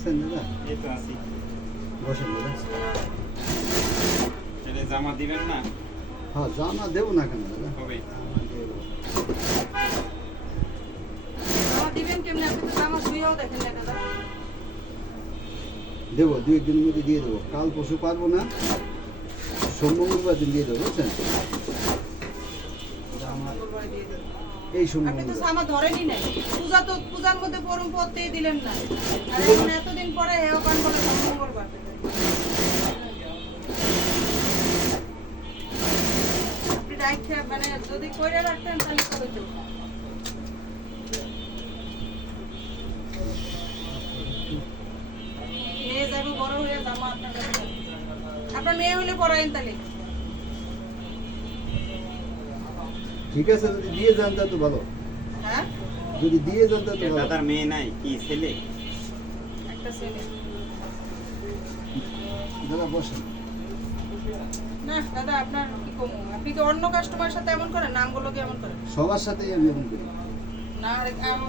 আছেন দাদা? এই তো আছি। বসেন দাদা। তাহলে জামা দিবেন না? হ্যাঁ, জামা দেবো না কেন দাদা? হবে। জামা দেবো। জামা দিবেন কেমনে? আপনি তো জামা ধুইয়াও দেখেন না দাদা। দেবো, 2-1 দিনের মধ্যে দিয়ে দেবো। কাল পরশু পারবো না, সোম মঙ্গলবার দিন দিয়ে দেবো, বুঝছেন? জামা মঙ্গলবার দিয়ে দেন। এই সোম আপনি তো মঙ্গলবার। জামা ধরেনই নাই। পূজার মধ্যে পরম পড়তেই দিলেন না। আর এখন এতদিন পরে হেও পান বলে মঙ্গলবার দেবেন। আপনি রাইখে মানে যদি কইরা রাখতেন তাহলে কবে তো। মেয়ে যাবে বড় হয়ে জামা আপনার কাছে যাবে। আপনার মেয়ে হলে পরাইন তাহলে। ঠিক আছে, যদি দিয়ে যান তা তো ভালো। হ্যাঁ? যদি দিয়ে যান তা তো ভালো। দাদার মেয়ে নাই কি ছেলে? একটা ছেলে। দাদা বসেন। না দাদা আপনার কি কমু? আপনি কি অন্য কাস্টমারের সাথে এমন করেন? নামগুলোকে এমন করেন? সবার সাথেই আমি এমন করি। না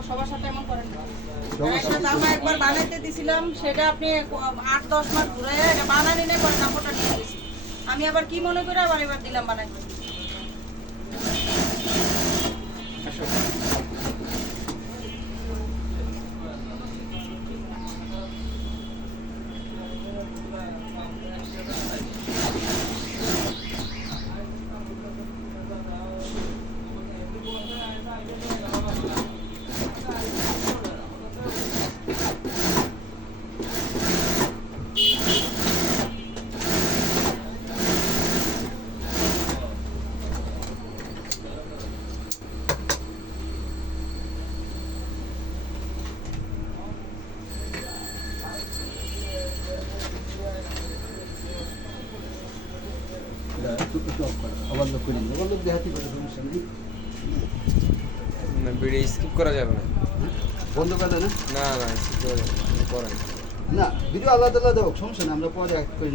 সবার সাথে এমন করেন না। সবার একটা সাথে জামা একবার বানাইতে দিছিলাম, সেটা আপনি 8-10 মাস ঘুরে এটা বানানি নেই, পরে কাপড়টা নিয়ে গেছি। আমি আবার কি মনে করে আবার এবার দিলাম বানাইতে। আসো। একটু অফ করা। ওভারলোক করে নিন। ওভারলোক দেখাতে পারে, সমস্যা নেই। না ভিডিও স্কিপ করা যাবে না। বন্ধ করলে না? না না স্কিপ করা যাবে না। করেন। না, ভিডিও আলাদা আলাদা হোক, সমস্যা নেই, আমরা পরে অ্যাড করি না।